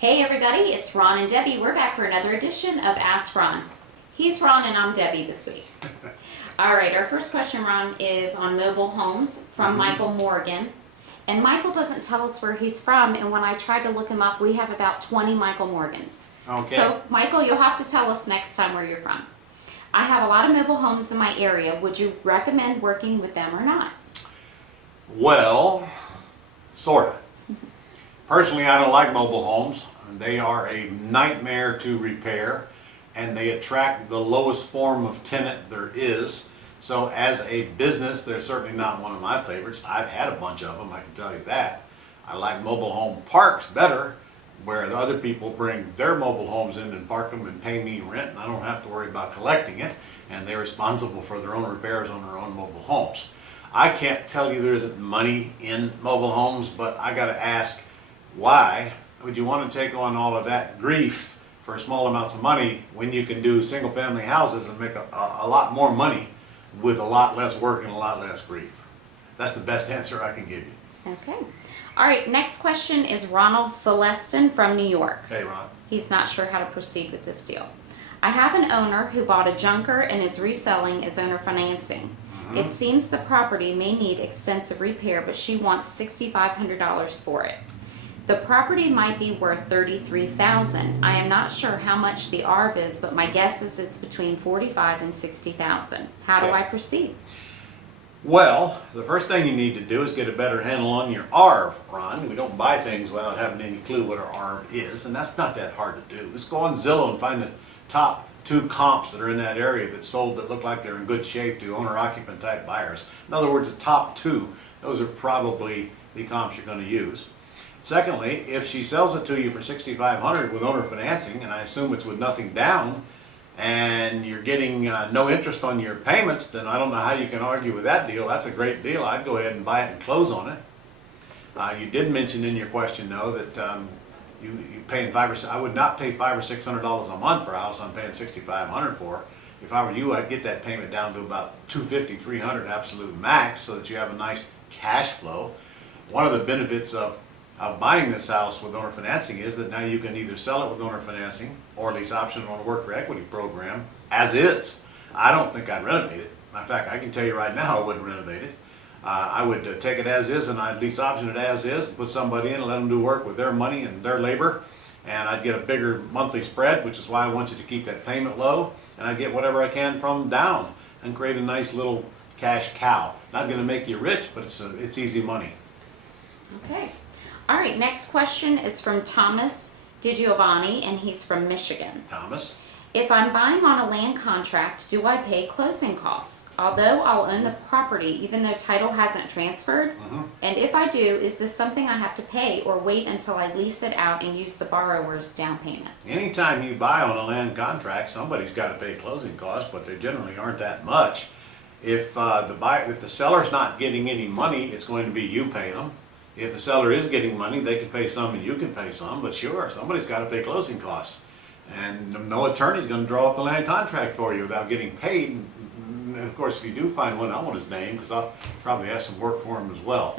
Hey everybody, it's Ron and Debbie. We're back for another edition of Ask Ron. He's Ron and I'm Debbie this week. All right, our first question, Ron, is on mobile homes from Michael Morgan. And Michael doesn't tell us where he's from, and when I tried to look him up, we have about 20 Michael Morgans. Okay. So, Michael, you'll have to tell us next time where you're from. I have a lot of mobile homes in my area. Would you recommend working with them or not? Well, sorta. Personally, I don't like mobile homes. They are a nightmare to repair, and they attract the lowest form of tenant there is. So as a business, they're certainly not one of my favorites. I've had a bunch of them, I can tell you that. I like mobile home parks better, where the other people bring their mobile homes in and park them and pay me rent, and I don't have to worry about collecting it, and they're responsible for their own repairs on their own mobile homes. I can't tell you there isn't money in mobile homes, but I gotta ask, why would you want to take on all of that grief for small amounts of money when you can do single family houses and make a lot more money with a lot less work and a lot less grief? That's the best answer I can give you. Okay. All right, next question is Ronald Celestin from New York. Hey, Ron. He's not sure how to proceed with this deal. I have an owner who bought a junker and is reselling as owner financing. It seems the property may need extensive repair, but she wants $6,500 for it. The property might be worth $33,000. I am not sure how much the ARV is, but my guess is it's between $45,000 and $60,000. How do Okay. I proceed? Well, the first thing you need to do is get a better handle on your ARV, Ron. We don't buy things without having any clue what our ARV is, and that's not that hard to do. Just go on Zillow and find the top 2 comps that are in that area that sold that look like they're in good shape to owner-occupant type buyers. In other words, the top 2, those are probably the comps you're going to use. Secondly, if she sells it to you for $6,500 with owner financing, and I assume it's with nothing down, and you're getting no interest on your payments, then I don't know how you can argue with that deal. That's a great deal. I'd go ahead and buy it and close on it. You did mention in your question, though, that you paying I would not pay $500 or $600 a month for a house I'm paying $6,500 for. If I were you, I'd get that payment down to about $250, $300 absolute max, so that you have a nice cash flow. One of the benefits of buying this house with owner financing is that now you can either sell it with owner financing or lease option on a work for equity program as is. I don't think I'd renovate it. In fact, I can tell you right now I wouldn't renovate it. I would take it as is, and I'd lease option it as is, and put somebody in and let them do work with their money and their labor, and I'd get a bigger monthly spread, which is why I want you to keep that payment low, and I'd get whatever I can from down and create a nice little cash cow. Not going to make you rich, but it's easy money. Okay. All right, next question is from Thomas DiGiovanni, and he's from Michigan. Thomas? If I'm buying on a land contract, do I pay closing costs? Although I'll own the property, even though title hasn't transferred? And if I do, is this something I have to pay or wait until I lease it out and use the borrower's down payment? Anytime you buy on a land contract, somebody's got to pay closing costs, but they generally aren't that much. If the seller's not getting any money, it's going to be you paying them. If the seller is getting money, they can pay some and you can pay some, but sure, somebody's got to pay closing costs. And no attorney's going to draw up the land contract for you without getting paid. And of course, if you do find one, I want his name, because I'll probably have some work for him as well.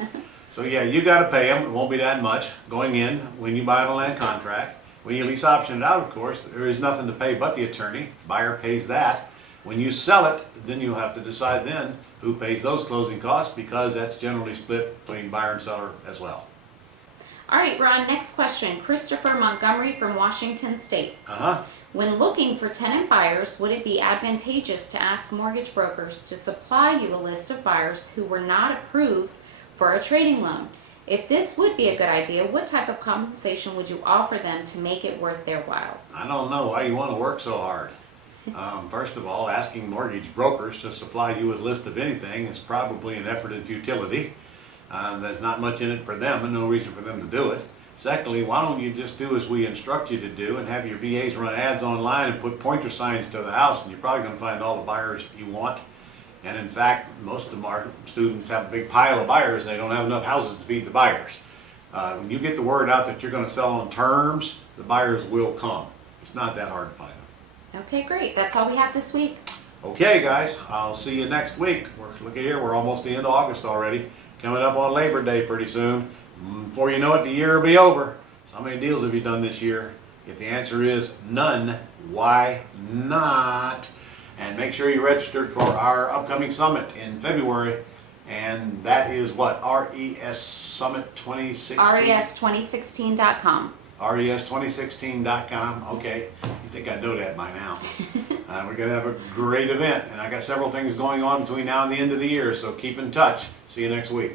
So yeah, you got to pay him. It won't be that much going in when you buy a land contract. When you lease option it out, of course, there is nothing to pay but the attorney. Buyer pays that. When you sell it, then you'll have to decide then who pays those closing costs, because that's generally split between buyer and seller as well. All right, Ron, next question. Christopher Montgomery from Washington State. Uh-huh. When looking for tenant buyers, would it be advantageous to ask mortgage brokers to supply you a list of buyers who were not approved for a trading loan? If this would be a good idea, what type of compensation would you offer them to make it worth their while? I don't know why you want to work so hard. First of all, asking mortgage brokers to supply you with a list of anything is probably an effort in futility. There's not much in it for them and no reason for them to do it. Secondly, why don't you just do as we instruct you to do and have your VAs run ads online and put pointer signs to the house, and you're probably going to find all the buyers you want. And in fact, most of our students have a big pile of buyers and they don't have enough houses to feed the buyers. When you get the word out that you're going to sell on terms, the buyers will come. It's not that hard to find them. Okay, great. That's all we have this week. Okay, guys, I'll see you next week. Look at here, we're almost the end of August already. Coming up on Labor Day pretty soon. Before you know it, the year will be over. So how many deals have you done this year? If the answer is none, why not? And make sure you registered for our upcoming summit in February. And that is what? RES Summit 2016? res2016.com. res2016.com. Okay, you think I know that by now. We're going to have a great event, and I got several things going on between now and the end of the year, so keep in touch. See you next week.